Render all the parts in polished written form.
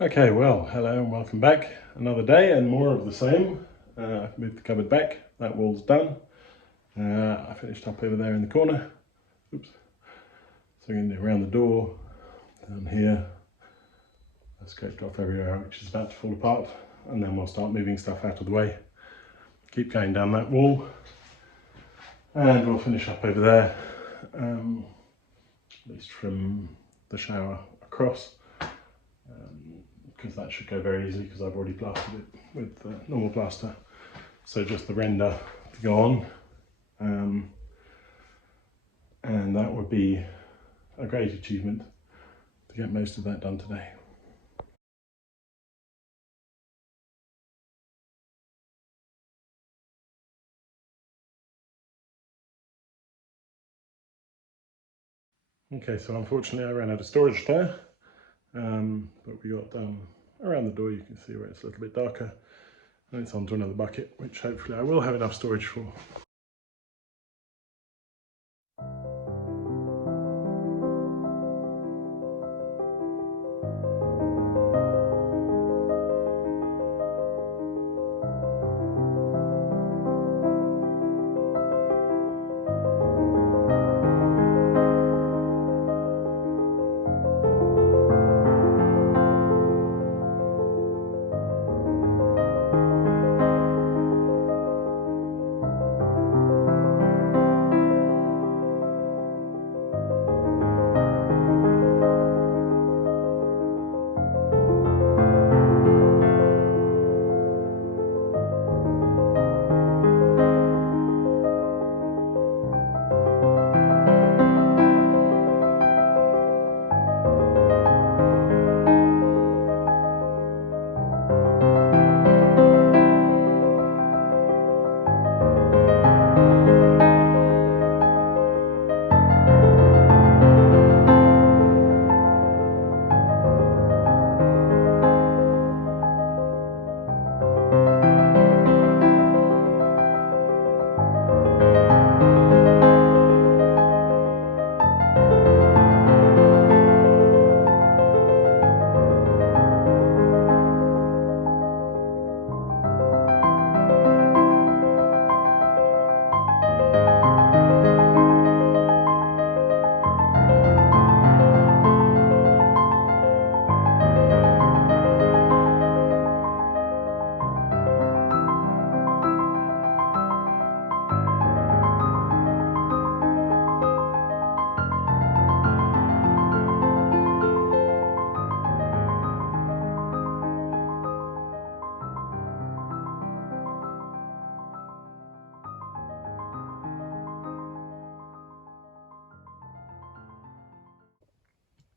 Okay, well, hello and welcome back. Another day and more of the same. I've moved the cupboard back, that wall's done. I finished up over there in the corner. Oops. So I'm going to do around the door, down here. I scraped off everywhere which is about to fall apart, and then we'll start moving stuff out of the way. Keep going down that wall, and we'll finish up over there, at least from the shower across. Because that should go very easily because I've already plastered it with normal plaster. So just the render to go on, and that would be a great achievement to get most of that done today. Okay, so unfortunately I ran out of storage there, but we got around the door. You can see where it's a little bit darker, and it's onto another bucket, which hopefully I will have enough storage for.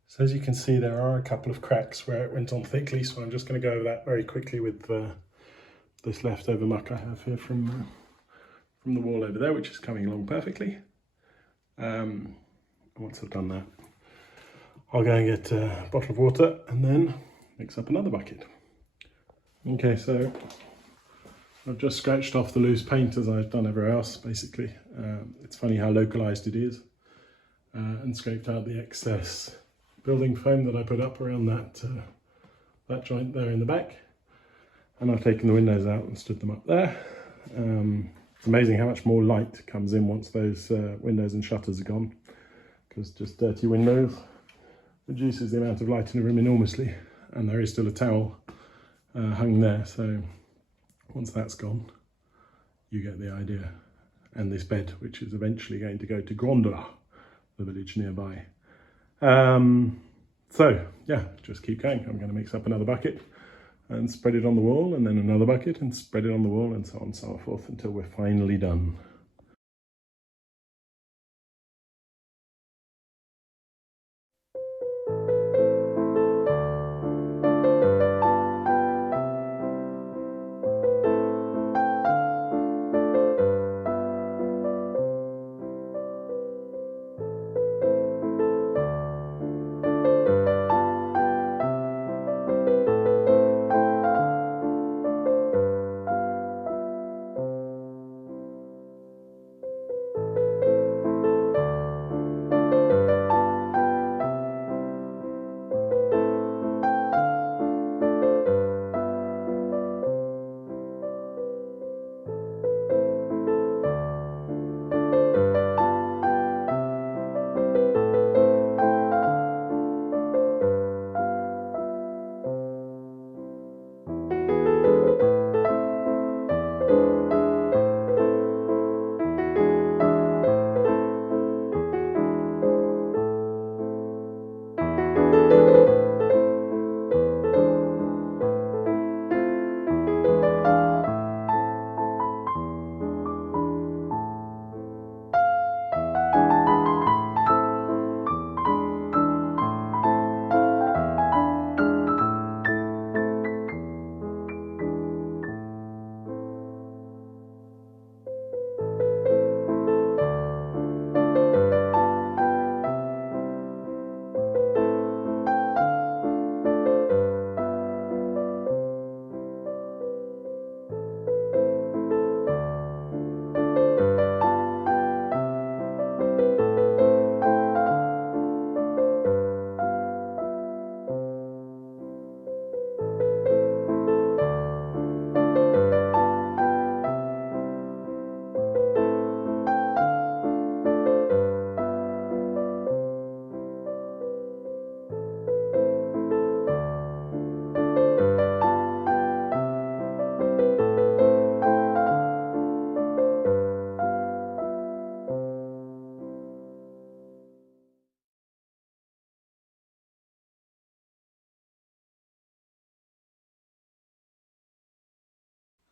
So as you can see, there are a couple of cracks where it went on thickly, so I'm just going to go over that very quickly with this leftover muck I have here from the wall over there, which is coming along perfectly. Once I've done that, I'll go and get a bottle of water and then mix up another bucket. Okay, so I've just scratched off the loose paint as I've done everywhere else, basically. It's funny how localized it is, and scraped out the excess building foam that I put up around that joint there in the back, and I've taken the windows out and stood them up there. It's amazing how much more light comes in once those windows and shutters are gone, because just dirty windows reduces the amount of light in the room enormously, and there is still a towel hung there, so once that's gone you get the idea. And this bed, which is eventually going to go to Grandra, the village nearby. So yeah, just keep going. I'm going to mix up another bucket and spread it on the wall, and then another bucket and spread it on the wall, and so on and so forth until we're finally done.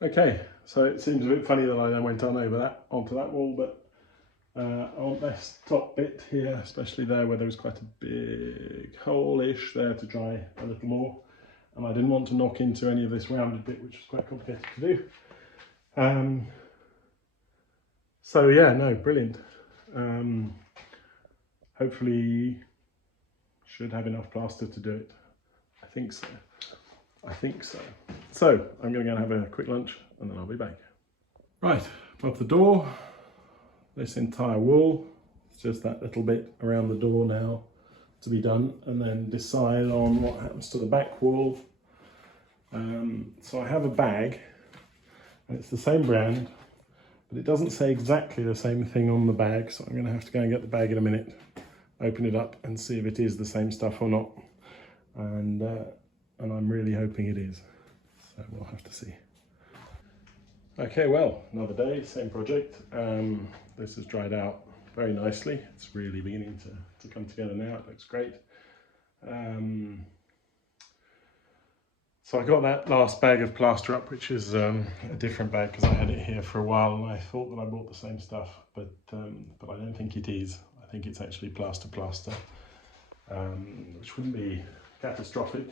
Okay, so it seems a bit funny that I then went on onto that wall, but on this top bit here, especially there where there was quite a big hole-ish there to dry a little more, and I didn't want to knock into any of this rounded bit, which was quite complicated to do. So yeah, no, brilliant. Hopefully should have enough plaster to do it. I think so. I think so. So I'm going to go and have a quick lunch and then I'll be back. Right, above the door, this entire wall, it's just that little bit around the door now to be done, and then decide on what happens to the back wall. So I have a bag, and it's the same brand, but it doesn't say exactly the same thing on the bag, so I'm going to have to go and get the bag in a minute, open it up and see if it is the same stuff or not, and I'm really hoping it is, so we'll have to see. Okay, well, another day, same project. This has dried out very nicely. It's really beginning to come together now. It looks great. So I got that last bag of plaster up, which is a different bag because I had it here for a while and I thought that I bought the same stuff, but I don't think it is. I think it's actually plaster, which wouldn't be catastrophic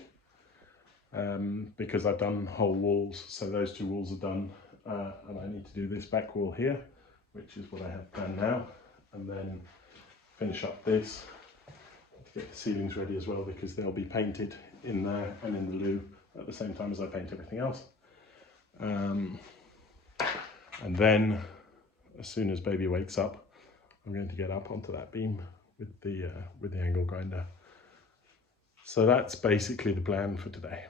because I've done whole walls. So those two walls are done, and I need to do this back wall here, which is what I have done now, and then finish up this to get the ceilings ready as well, because they'll be painted in there and in the loo at the same time as I paint everything else. And then as soon as baby wakes up, I'm going to get up onto that beam with the angle grinder. So that's basically the plan for today.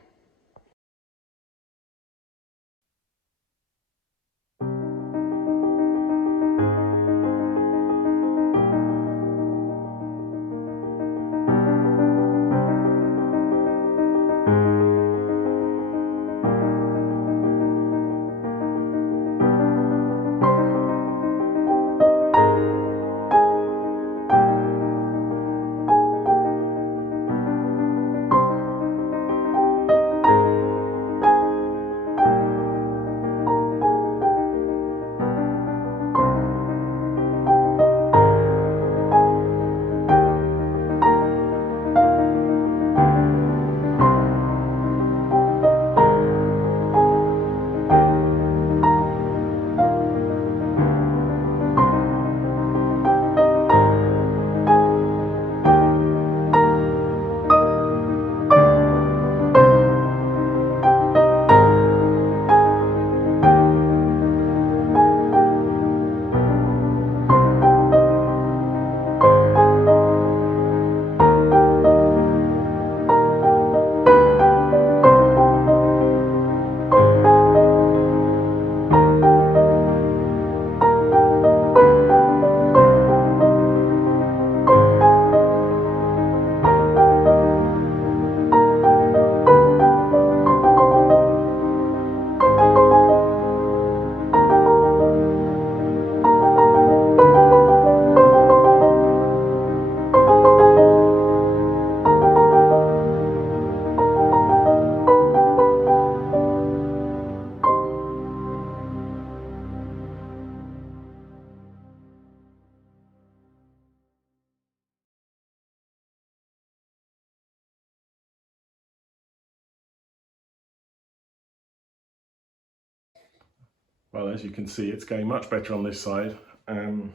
Well, as you can see, it's going much better on this side. I'm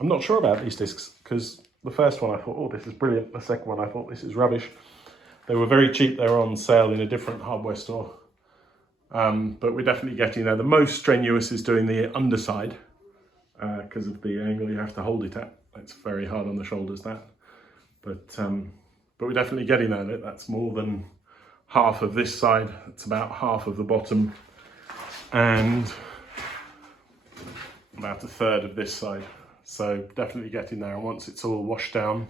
not sure about these discs because the first one I thought, oh, this is brilliant. The second one I thought, this is rubbish. They were very cheap. They were on sale in a different hardware store. But we're definitely getting there. The most strenuous is doing the underside because of the angle you have to hold it at. It's very hard on the shoulders, that. But we're definitely getting there. That's more than half of this side. It's about half of the bottom and about a third of this side. So definitely getting there. And once it's all washed down,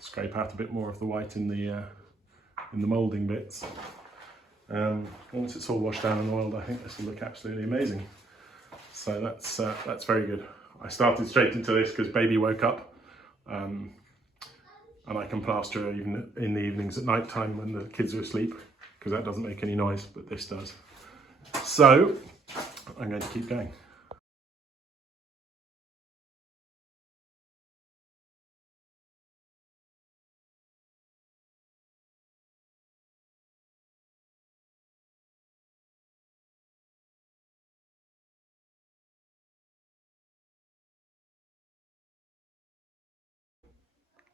scrape out a bit more of the white in the moulding bits. Once it's all washed down and oiled, I think this will look absolutely amazing. So that's very good. I started straight into this because baby woke up, and I can plaster even in the evenings at night time when the kids are asleep, because that doesn't make any noise, but this does. So I'm going to keep going.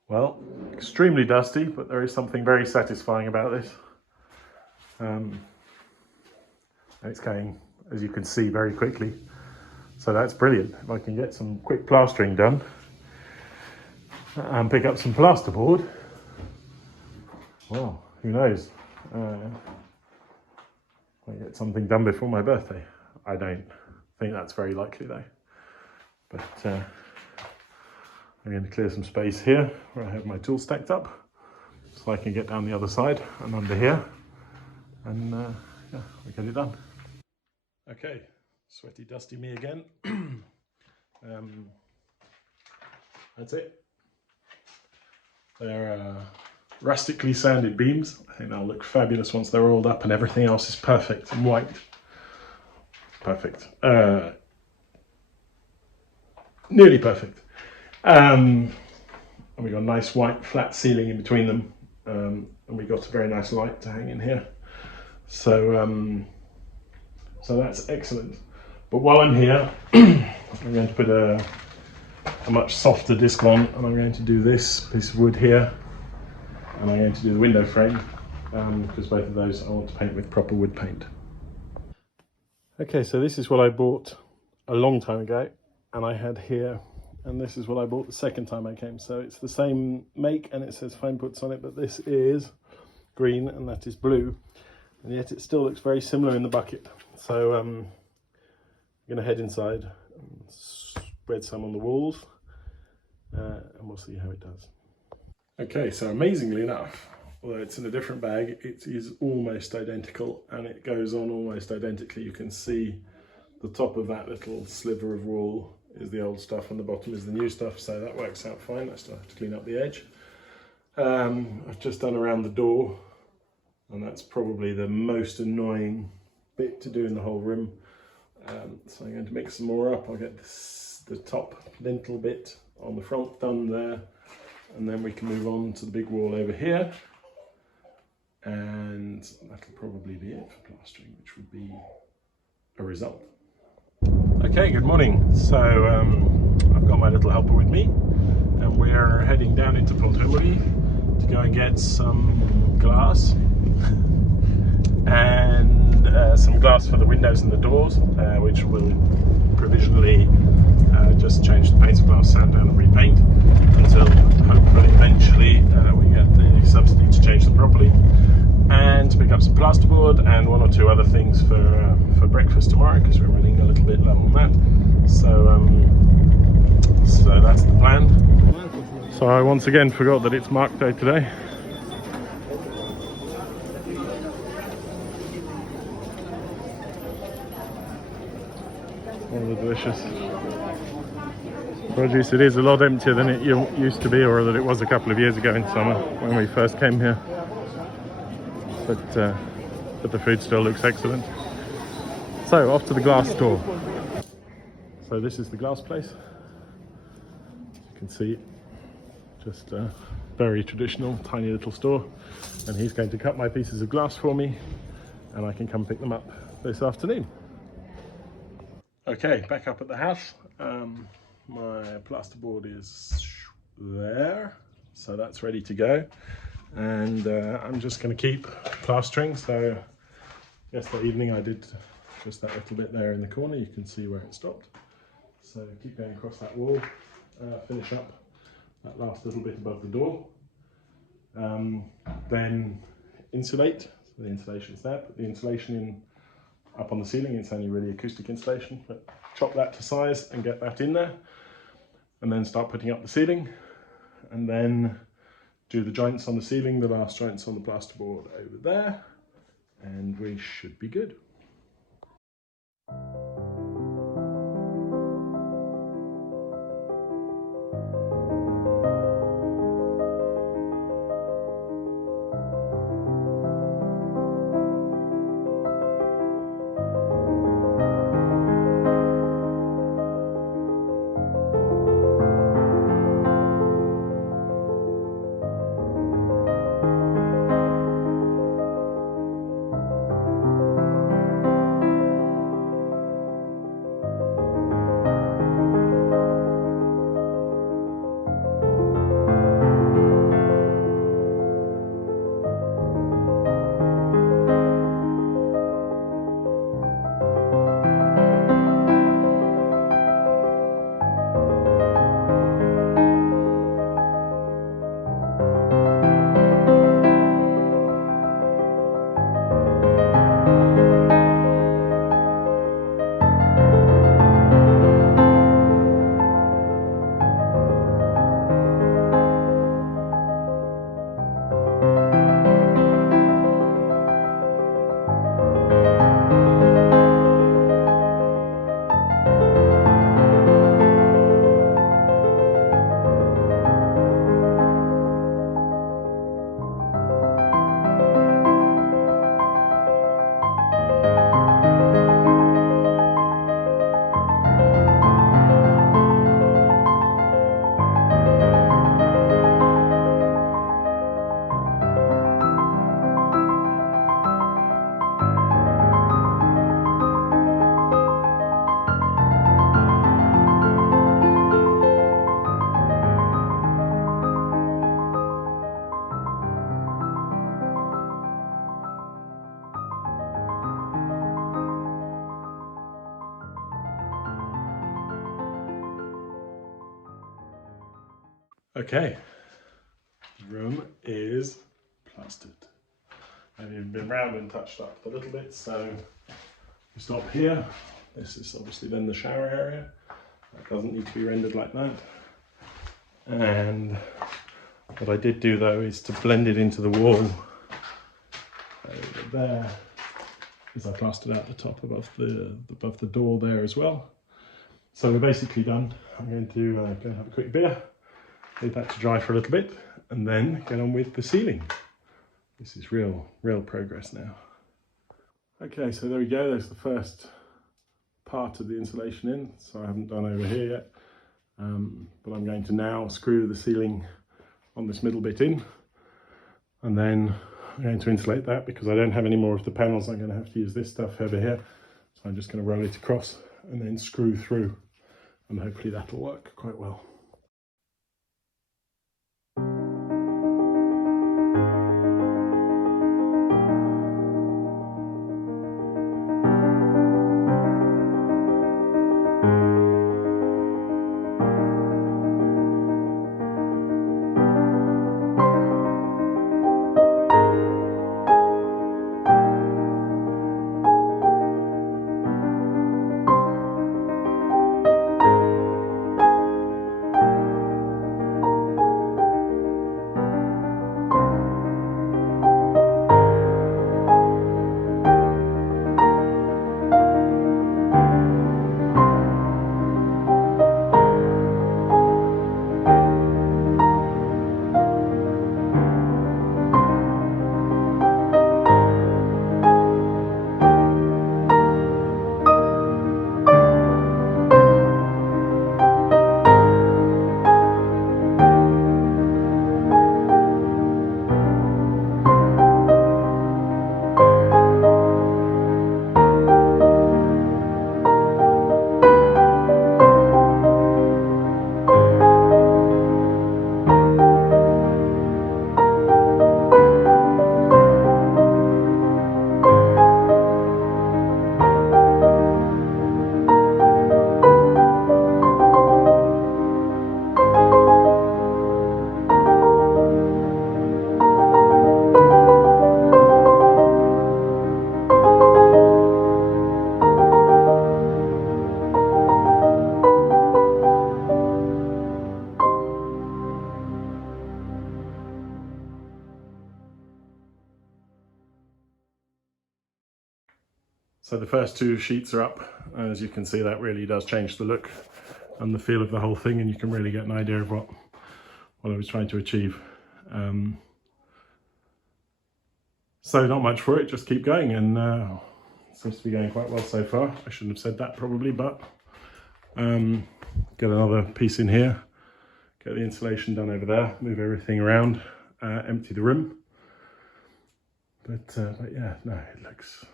Well, extremely dusty, but there is something very satisfying about this. It's going, as you can see, very quickly. So that's brilliant. If I can get some quick plastering done and pick up some plasterboard, well, who knows? I get something done before my birthday. I don't think that's very likely though. But I'm going to clear some space here where I have my tools stacked up, so I can get down the other side and under here, and yeah, we get it done. Okay, sweaty, dusty me again. That's it. They're rustically sanded beams. I think they'll look fabulous once they're rolled up and everything else is perfect and white. Perfect. Nearly perfect. And we got a nice white flat ceiling in between them, and we got a very nice light to hang in here. So so that's excellent. But while I'm here, I'm going to put a much softer disc on, and I'm going to do this piece of wood here, and I'm going to do the window frame, because both of those I want to paint with proper wood paint. Okay, so this is what I bought a long time ago, and I had here, and this is what I bought the second time I came. So it's the same make, and it says Foam Puts on it, but this is green and that is blue, and yet it still looks very similar in the bucket. So I'm going to head inside and spread some on the walls, and we'll see how it does. Okay, so amazingly enough, although it's in a different bag, it is almost identical, and it goes on almost identically. You can see the top of that little sliver of wall is the old stuff and the bottom is the new stuff, so that works out fine. I still have to clean up the edge. I've just done around the door, and that's probably the most annoying bit to do in the whole room. So I'm going to mix some more up. I'll get the top lintel bit on the front done there, and then we can move on to the big wall over here, and that'll probably be it for plastering, which would be a result. Okay, good morning. So I've got my little helper with me, and we're heading down into Pontremoli to go and get some glass and some glass for the windows and the doors, which will provisionally just change the paints of glass, sand down and repaint until hopefully eventually we get the subsidy to change them properly, and to pick up some plasterboard and one or two other things for breakfast tomorrow, because we're running a little bit low on that. So that's the plan. So I once again forgot that it's market day today. All the delicious produce. It is a lot emptier than it used to be, or that it was a couple of years ago in summer when we first came here. But the food still looks excellent. So off to the glass store. So this is the glass place. You can see just a very traditional tiny little store, and he's going to cut my pieces of glass for me, and I can come pick them up this afternoon. Okay, back up at the house. My plasterboard is there, so that's ready to go, and I'm just going to keep plastering. So yesterday evening I did just that little bit there in the corner. You can see where it stopped. So keep going across that wall, finish up that last little bit above the door, then insulate. So the insulation's there. Put the insulation in up on the ceiling. It's only really acoustic insulation, but chop that to size and get that in there, and then start putting up the ceiling, and then do the joints on the ceiling, the last joints on the plasterboard over there, and we should be good. Okay, the room is plastered. I've even been round and touched up a little bit, so we stop here. This is obviously then the shower area. That doesn't need to be rendered like that. And what I did do though is to blend it into the wall over there, is I plastered out the top above the door there as well. So we're basically done. I'm going to go and have a quick beer, leave that to dry for a little bit, and then get on with the ceiling. This is real progress now. Okay, so there we go. There's the first part of the insulation in. So I haven't done over here yet, but I'm going to now screw the ceiling on this middle bit in, and then I'm going to insulate that because I don't have any more of the panels. I'm going to have to use this stuff over here. So I'm just going to roll it across and then screw through, and hopefully that'll work quite well. So the first two sheets are up, and as you can see, that really does change the look and the feel of the whole thing, and you can really get an idea of what I was trying to achieve. So not much for it, just keep going, and it seems to be going quite well so far. I shouldn't have said that probably, but get another piece in here, get the insulation done over there, move everything around, empty the room. But yeah, no, it looks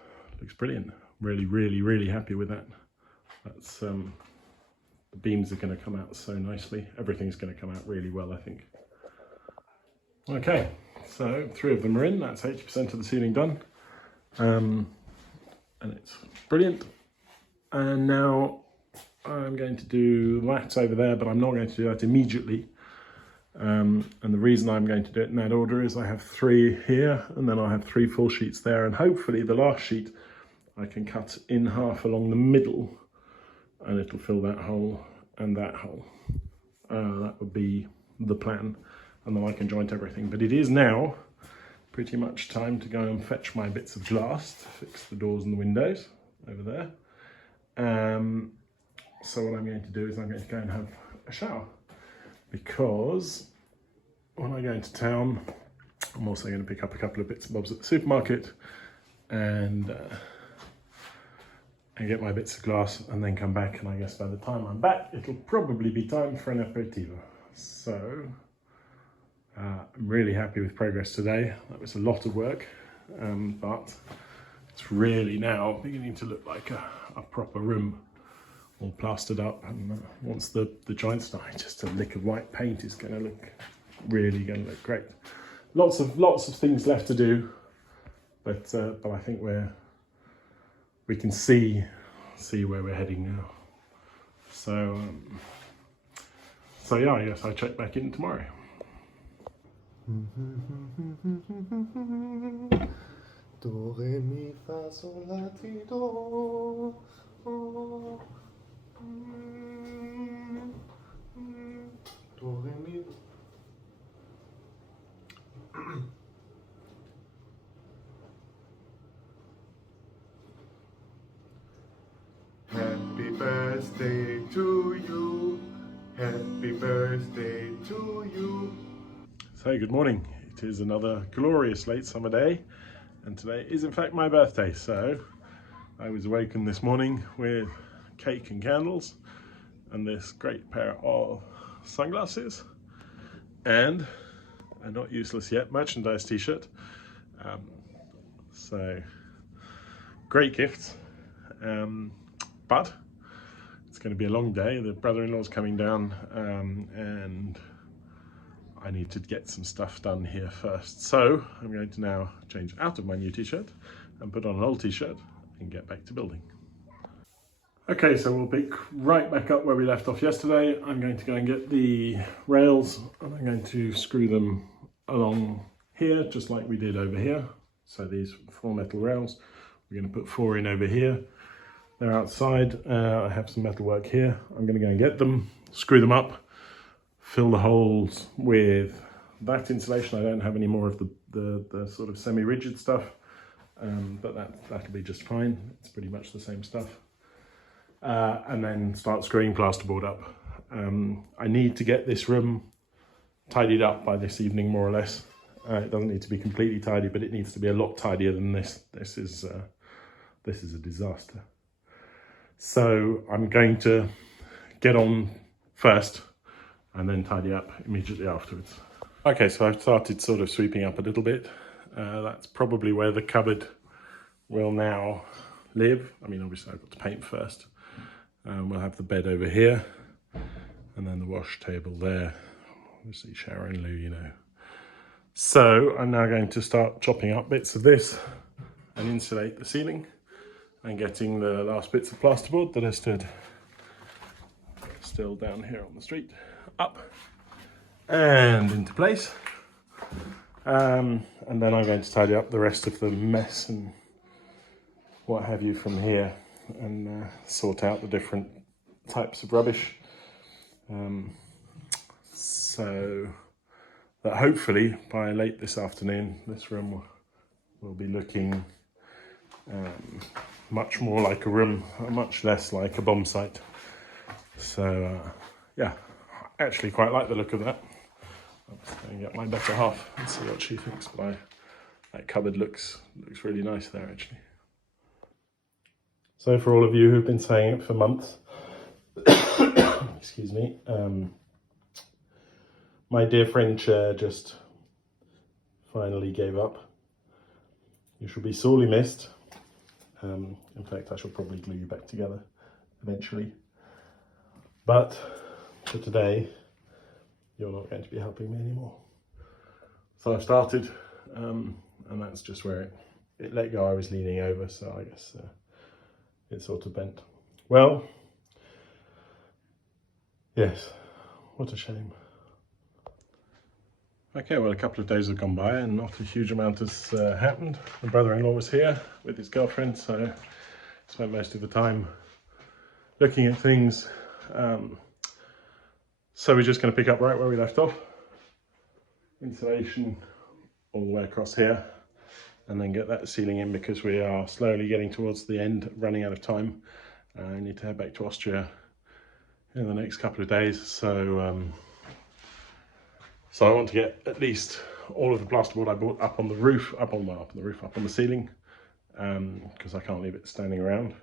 brilliant. Really happy with that. That's the beams are going to come out so nicely. Everything's going to come out really well, I think. Okay, so 3 of them are in. That's 80% of the ceiling done, and it's brilliant. And now I'm going to do that over there, but I'm not going to do that immediately. And the reason I'm going to do it in that order is I have 3 here, and then I'll have 3 full sheets there, and hopefully the last sheet I can cut in half along the middle, and it'll fill that hole and that hole. That would be the plan, and then I can joint everything. But it is now pretty much time to go and fetch my bits of glass to fix the doors and the windows over there. So what I'm going to do is I'm going to go and have a shower, because when I go into town, I'm also going to pick up a couple of bits and bobs at the supermarket and get my bits of glass, and then come back, and I guess by the time I'm back it'll probably be time for an aperitivo. So I'm really happy with progress today. That was a lot of work, but it's really now beginning to look like a proper room, all plastered up, and once the joints die, just a lick of white paint is going to look look great. Lots of things left to do, but I think we can see where we're heading now. So So yeah, I guess I check back in tomorrow. Do, re, mi, fa, sol, la, ti, do. Do, re, mi. Happy birthday to you. Happy birthday to you. So good morning. It is another glorious late summer day, and today is in fact my birthday. So I was awakened this morning with cake and candles and this great pair of sunglasses and a not useless yet merchandise t-shirt. So great gifts, but it's going to be a long day. The brother-in-law's coming down, and I need to get some stuff done here first. So I'm going to now change out of my new t-shirt and put on an old t-shirt and get back to building. Okay, so we'll pick right back up where we left off yesterday. I'm going to go and get the rails and I'm going to screw them along here, just like we did over here. So these 4 metal rails, we're going to put 4 in over here. They're outside. I have some metal work here. I'm going to go and get them, screw them up, fill the holes with that insulation. I don't have any more of the sort of semi-rigid stuff, but that'll be just fine. It's pretty much the same stuff. And then start screwing plasterboard up. I need to get this room tidied up by this evening, more or less. It doesn't need to be completely tidy, but it needs to be a lot tidier than this. This is a disaster. So I'm going to get on first and then tidy up immediately afterwards. Okay, so I've started sort of sweeping up a little bit. That's probably where the cupboard will now live. I mean, obviously I've got to paint first. We'll have the bed over here and then the wash table there. Obviously shower and loo, you know. So I'm now going to start chopping up bits of this and insulate the ceiling and getting the last bits of plasterboard that are stood still down here on the street up and into place. And then I'm going to tidy up the rest of the mess and what have you from here and sort out the different types of rubbish. So that hopefully by late this afternoon, this room will be looking much more like a room, much less like a bomb site. So yeah, I actually quite like the look of that. I'm going to get my better half and see what she thinks, but that cupboard looks really nice there actually. So for all of you who've been saying it for months, excuse me, my dear friend Chair just finally gave up. You shall be sorely missed. In fact, I shall probably glue you back together eventually. But for today, you're not going to be helping me anymore. So I've started, and that's just where it let go. I was leaning over, so I guess it sort of bent. Well, yes, what a shame. Okay, well, a couple of days have gone by and not a huge amount has happened. My brother-in-law was here with his girlfriend, so I spent most of the time looking at things. So we're just going to pick up right where we left off. Insulation all the way across here, and then get that ceiling in because we are slowly getting towards the end, running out of time. I need to head back to Austria in the next couple of days, so I want to get at least all of the plasterboard I bought up on the roof, up on the ceiling, because I can't leave it standing around.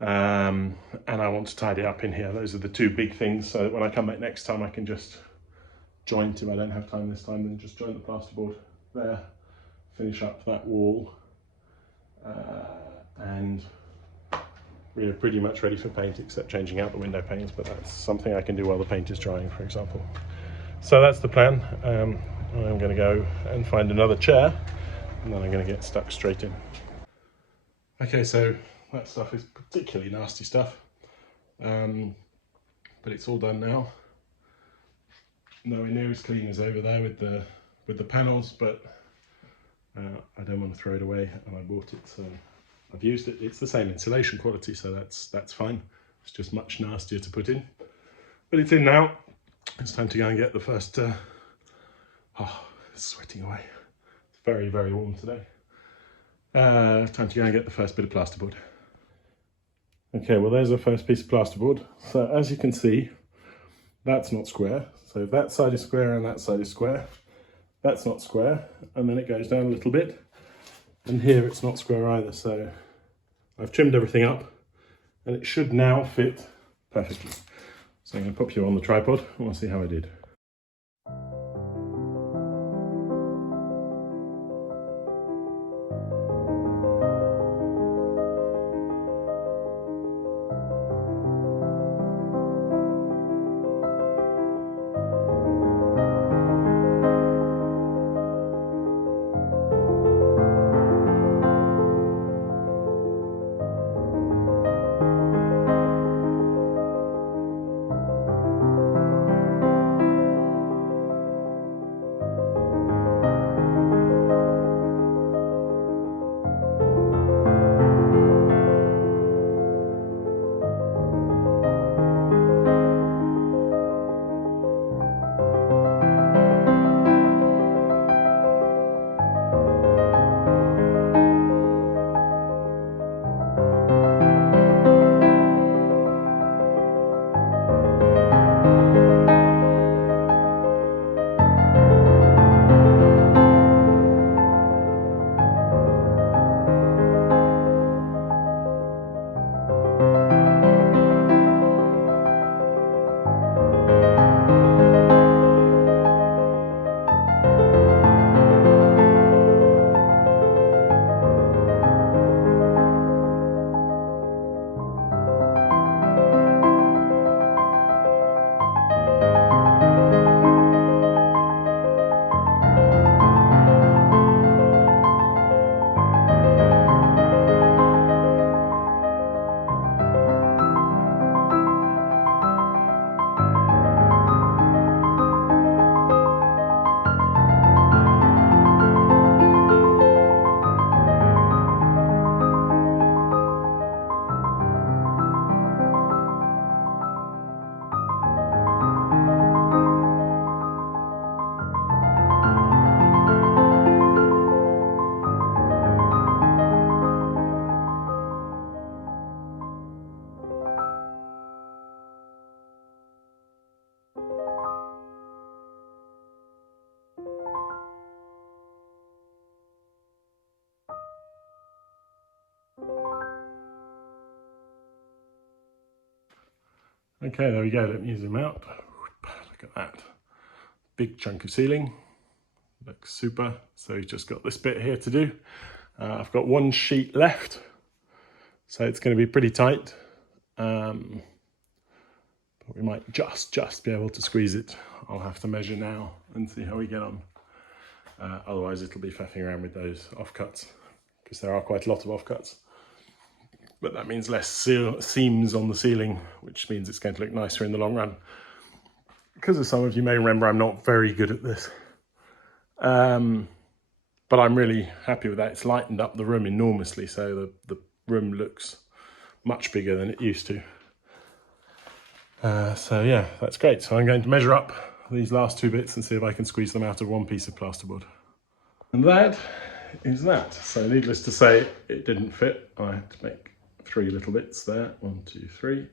And I want to tidy up in here. Those are the 2 big things, so that when I come back next time I can just joint, if I don't have time this time, then just joint the plasterboard there, finish up that wall, and we are pretty much ready for paint except changing out the window panes, but that's something I can do while the paint is drying, for example. So that's the plan. I'm going to go and find another chair and then I'm going to get stuck straight in. Okay, so that stuff is particularly nasty stuff, but it's all done now. nowhere near as clean as over there with the panels, but I don't want to throw it away, and I bought it, so I've used it. It's the same insulation quality, so that's fine. It's just much nastier to put in, but it's in now. It's time to go and get the first. Oh, it's sweating away. It's very, very warm today. Time to go and get the first bit of plasterboard. Okay, well there's the first piece of plasterboard. So as you can see, that's not square. So that side is square and that side is square. That's not square, and then it goes down a little bit. And here it's not square either, so I've trimmed everything up and it should now fit perfectly. So I'm going to pop you on the tripod and we'll see how I did. Okay, there we go. Let me zoom out. Look at that. Big chunk of ceiling. Looks super. So you've just got this bit here to do. I've got one sheet left, so it's going to be pretty tight. But we might just be able to squeeze it. I'll have to measure now and see how we get on. Otherwise it'll be faffing around with those offcuts, because there are quite a lot of offcuts. But that means less seams on the ceiling, which means it's going to look nicer in the long run. Because as some of you may remember, I'm not very good at this. But I'm really happy with that. It's lightened up the room enormously, so the room looks much bigger than it used to. So yeah, that's great. So I'm going to measure up these last two bits and see if I can squeeze them out of one piece of plasterboard. And that is that. So needless to say, it didn't fit. I had to make 3 little bits there, 1, 2, 3,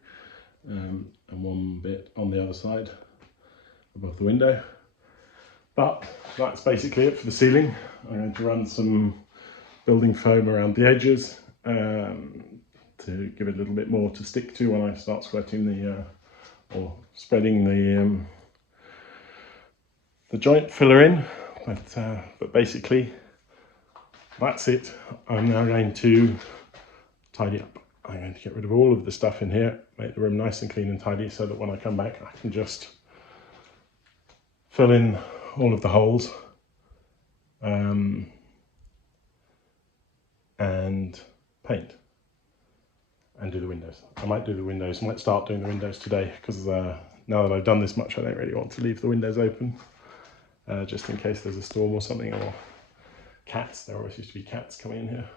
and one bit on the other side above the window. But that's basically it for the ceiling. I'm going to run some building foam around the edges to give it a little bit more to stick to when I start sweating or spreading the joint filler in. But basically that's it. I'm now going to tidy up. I'm going to get rid of all of the stuff in here, make the room nice and clean and tidy, so that when I come back I can just fill in all of the holes and paint and do the windows. I might do the windows, might start doing the windows today, because now that I've done this much, I don't really want to leave the windows open, just in case there's a storm or something, or cats. There always used to be cats coming in here.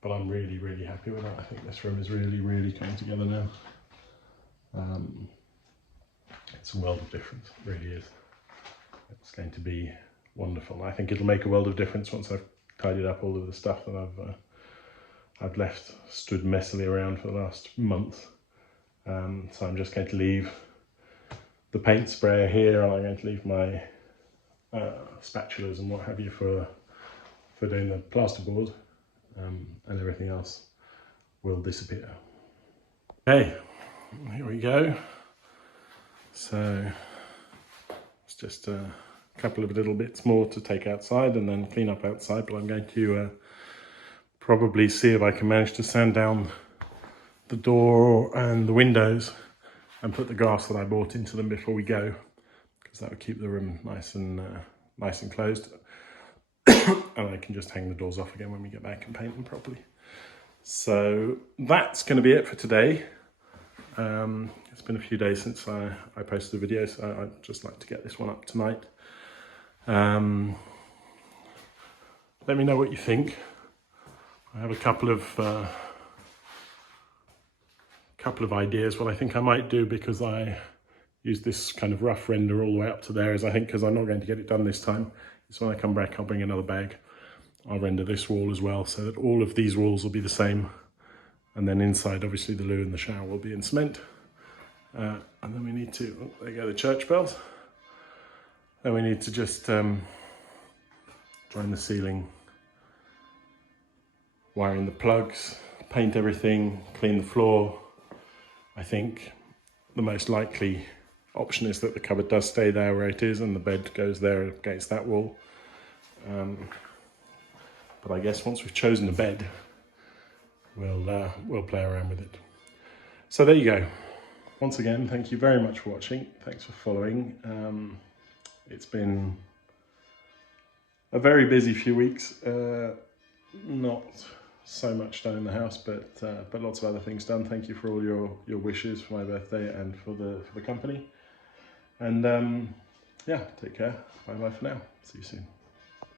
But I'm really, really happy with that. I think this room is really, really coming together now. It's a world of difference, it really is. It's going to be wonderful. I think it'll make a world of difference once I've tidied up all of the stuff that I've left stood messily around for the last month. So I'm just going to leave the paint sprayer here, and I'm going to leave my spatulas and what have you for doing the plasterboard, and everything else will disappear. Okay, here we go. So it's just a couple of little bits more to take outside and then clean up outside, but I'm going to probably see if I can manage to sand down the door and the windows and put the grass that I bought into them before we go, because that would keep the room nice and closed. And I can just hang the doors off again when we get back and paint them properly. So that's going to be it for today. It's been a few days since I posted a video, so I'd just like to get this one up tonight. Let me know what you think. I have a couple of ideas what I think I might do, because I use this kind of rough render all the way up to there, is I think, because I'm not going to get it done this time. So when I come back, I'll bring another bag. I'll render this wall as well, so that all of these walls will be the same. And then inside, obviously, the loo and the shower will be in cement. And then we need to, oh, there go the church bells. Then we need to just join the ceiling, wire in the plugs, paint everything, clean the floor. I think the most likely option is that the cupboard does stay there where it is and the bed goes there against that wall. But I guess once we've chosen a bed, we'll play around with it. So there you go. Once again, thank you very much for watching. Thanks for following. It's been a very busy few weeks. Not so much done in the house, but lots of other things done. Thank you for all your wishes for my birthday and for the company. And yeah, take care. Bye bye for now. See you soon.